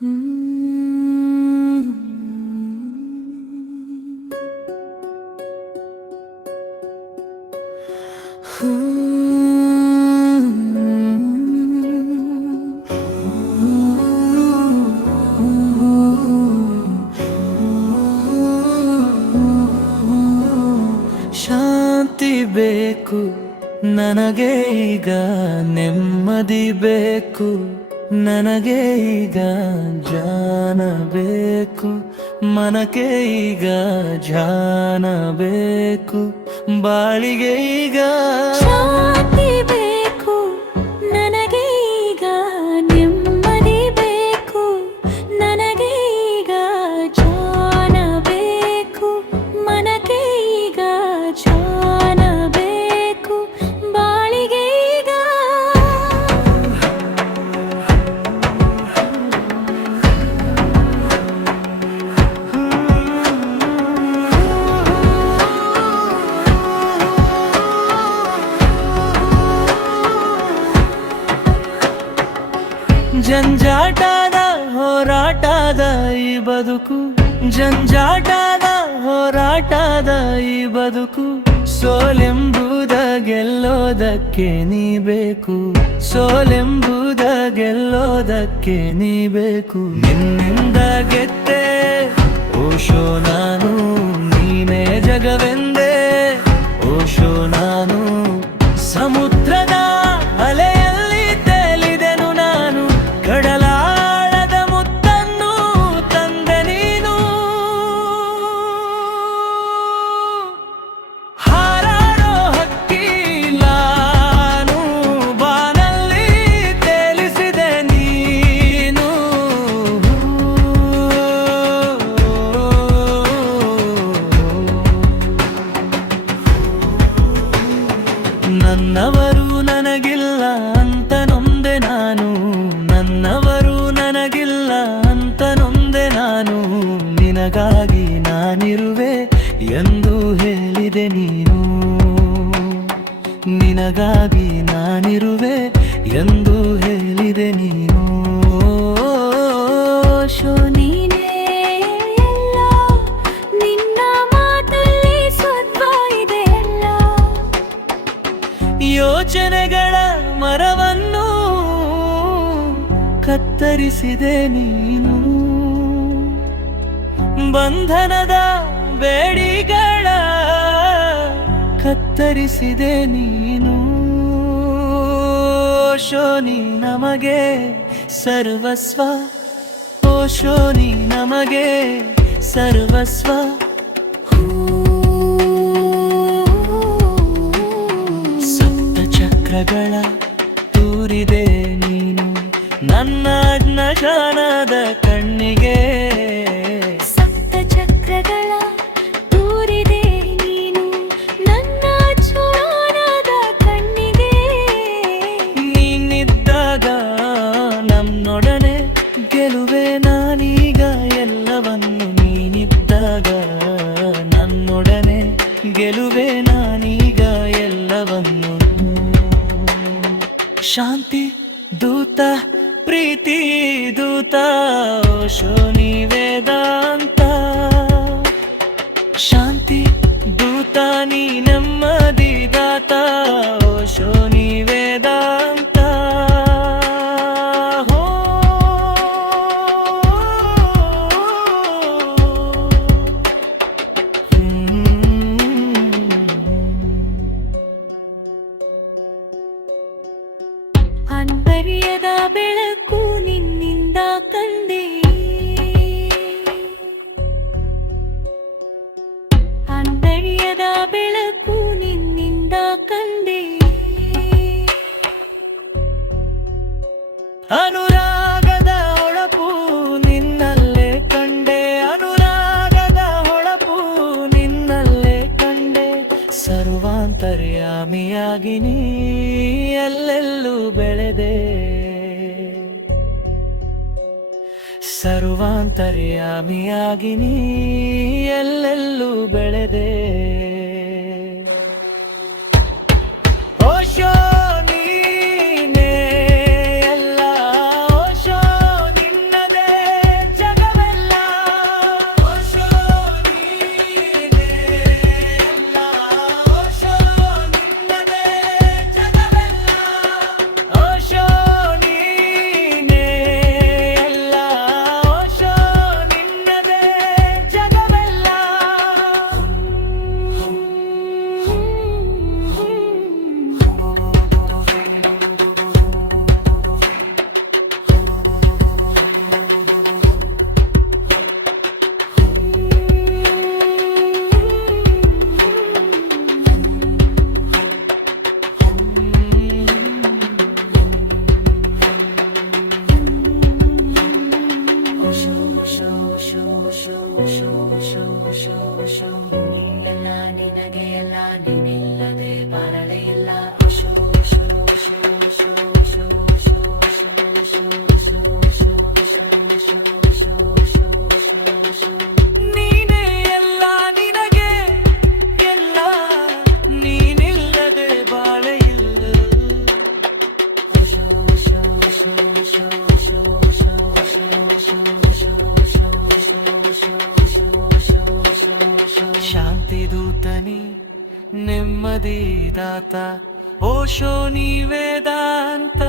ಶಾಂತಿ ಬೇಕು ನನಗೆ ಈಗ, ನೆಮ್ಮದಿ ಬೇಕು ನನಗೆ ಈಗ, ಜಾನ ಬೇಕು ಮನಕ್ಕೆ ಈಗ, ಜಾನ ಬೇಕು ಬಾಳಿಗೆ ಈಗ. ಶಾಂತಿ ಬೇಕು ನನಗೆ ಈಗ, ನೆಮ್ಮದಿ ಬೇಕು ನನಗೆ ಈಗ, ಜಾನ ಬೇಕು ಮನಕ್ಕೆ ಈಗ, ಜಾನ ಬೇಕು ಬಾಳಿಗೆ ಈಗ. ಜಂಜಾಟದ ಹೋರಾಟದ ಈ ಬದುಕು, ಜಂಜಾಟದ ಹೋರಾಟದ ಈ ಬದುಕು, ಸೋಲೆಂಬುದ ಗೆಲ್ಲೋದಕ್ಕೆ ನೀ ಬೇಕು, ಸೋಲೆಂಬುದ ಗೆಲ್ಲೋದಕ್ಕೆ ನೀ ಬೇಕು. ನಿನ್ನಿಂದ ಗೆದ್ದೆ ಓಶೋ ನಾನು, ನೀನೇ ಜಗವೆಂದೆ ಓಶೋ ನಾನು. ಸಮುದ್ರದ ಅಲೆಯಲ್ಲಿ ತೇಲಿದೆನು ನಾನು, ಕಡಲಾಳದ ಮುತ್ತನ್ನು ತಂದೆ ನೀನು. ಹಾರಾಡೋ ಹಕ್ಕಿ ನಾನು, ಬಾನಲ್ಲಿ ತೇಲಿಸಿದೆ ನೀನು. ನನ್ನವರು ನನಗಿಲ್ಲ ಅಂತ ನೊಂದೆ ನಾನು, ನನ್ನವರು ನನಗಿಲ್ಲ ಅಂತ ನೊಂದೆ ನಾನು. ನಿನಗಾಗಿ ನಾನಿರುವೆ ಎಂದು ಹೇಳಿದೆ ನೀನು, ನಿನಗಾಗಿ ನಾನಿರುವೆ ಎಂದು ಹೇಳಿದೆ ನೀನು. ಶೋ ನೀನೇ ಎಲ್ಲ, ನಿನ್ನ ಮಾತಲ್ಲಿ ಸತ್ವ ಇದೆ ಎಲ್ಲ. ಯೋಚನೆಗಳ ಮರವನ್ನು ಕತ್ತರಿಸಿದೆ ನೀನು, ಬಂಧನದ ಬೇಡಿಗಳ ಕತ್ತರಿಸಿದೆ ನೀನು. ಓಶೋ ನೀ ನಮಗೆ ಸರ್ವಸ್ವ, ಓಶೋ ನೀ ನಮಗೆ ಸರ್ವಸ್ವ. ಚಕ್ರಗಳ ತೂರಿದೆ ನೀನು ನನ್ನ ಅಜ್ಞಾನದ ಕಣ್ಣಿಗೆ, ಸಪ್ತ ಚಕ್ರಗಳ ತೂರಿದೆ ನೀನು ನನ್ನ ಜ್ಞಾನದ ಕಣ್ಣಿಗೆ. ನೀನಿದ್ದಾಗ ನನ್ನೊಡನೆ ಗೆಲುವೆ ನಾನೀಗ ಎಲ್ಲವನ್ನು, ನೀನಿದ್ದಾಗ ನನ್ನೊಡನೆ ಗೆಲುವೆ ನಾನೀಗ ಎಲ್ಲವನ್ನು. ಶಾಂತಿ ದೂತ ಪ್ರೀತಿ ದೂತ ಓಶೋ ನೀ ವೇದಾಂತ. ಶಾಂತಿ ದೂತ ನೀ ನೆಮ್ಮದಿ ದಾತ ಓಶೋ ನೀ ವೇದಾಂತ. ಹೋ ಆಂತರ್ಯದ ಬೆಳಕು ನಿನ್ನಿಂದ ಕಂಡೆ, ಆಂತರ್ಯದ ಬೆಳಕು ನಿನ್ನಿಂದ ಕಂಡೆ. ಅನುರಾಗದ ಹೊಳಪು ನಿನ್ನಲ್ಲೇ ಕಂಡೆ, ಅನುರಾಗದ ಹೊಳಪು ನಿನ್ನಲ್ಲೇ ಕಂಡೆ. ಸರ್ವಾಂತರ್ಯಾಮಿಯಾಗಿ ನೀ ಎಲ್ಲೆಲ್ಲೂ ಬೆಳೆದೆ, ಸರ್ವಾಂತರ್ಯಾಮಿಯಾಗಿ ನೀ ಎಲ್ಲೆಲ್ಲೂ ಬೆಳೆದೆ. ಓಶೋ ನೀನೇ ಎಲ್ಲ, ಓಶೋ ನಿನ್ನದೇ ಶ್ರೀನಾಥ ಓಶೋ ನೀ ವೇದಾಂತ